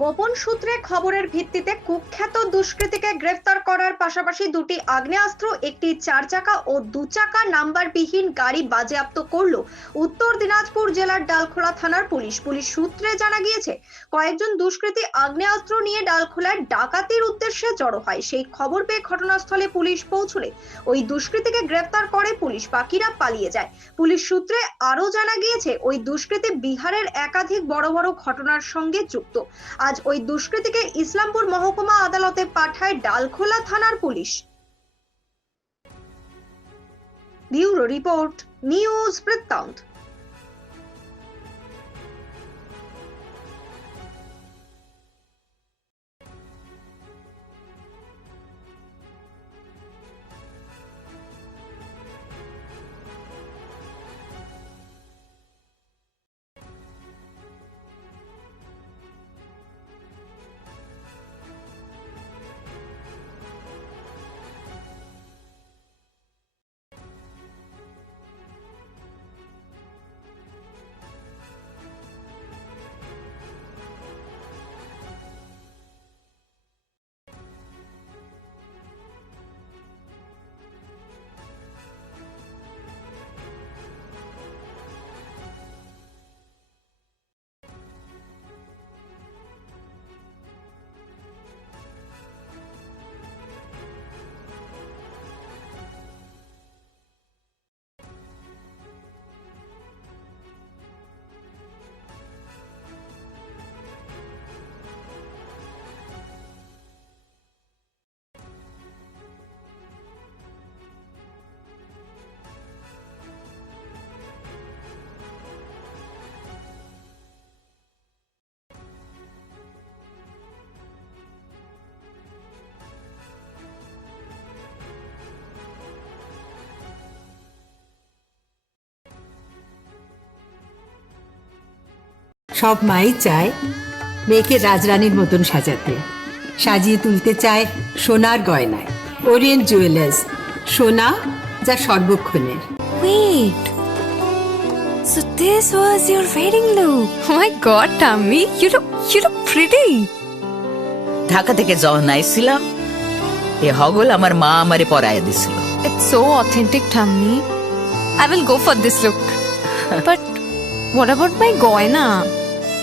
গোপন সূত্রে খবরের ভিত্তিতে কুখ্যাত দুষ্কৃতীকে গ্রেফতার করার পাশাপাশি দুটি আগ্নেয়াস্ত্র, একটি চার চাকা ও দু চাকা নাম্বারবিহীন গাড়ি বাজেয়াপ্ত করল উত্তর দিনাজপুর জেলার ডালখোলা থানার পুলিশ। পুলিশ সূত্রে জানা গিয়েছে, কয়েকজন দুষ্কৃতী আগ্নেয়াস্ত্র নিয়ে ডালখোলার ডাকাতির উদ্দেশ্যে জড়ো হয়। সেই খবর পেয়ে ঘটনাস্থলে পুলিশ পৌঁছলে ওই দুষ্কৃতীকে গ্রেফতার করে পুলিশ বাকিরা পালিয়ে যায়। পুলিশ সূত্রে আরও জানা গিয়েছে, ওই দুষ্কৃতী বিহারের একাধিক বড় বড় ঘটনার সঙ্গে যুক্ত। আজ ওই দুষ্কৃতীকে ইসলামপুর মহকুমা আদালতে পাঠায় ডালখোলা থানার পুলিশ। ব্যুরো রিপোর্ট নিউজ বৃত্তান্ত। সব মাই চায় মেয়েকে রাজরানীর মতন সাজাতে। সাজিয়ে তুলতে চায় সোনার গয়নায়। ওরিয়েন্ট জুয়েলার্স সোনা যা সর্বক্ষণের। So this was your wedding look. Oh god, Tommy, you look you Dhaka থেকে যখন আইছিলাম এ হগল আমার মা আমারে পরায় দিছিল। It's authentic Tammy I will go for this look but what গয়না?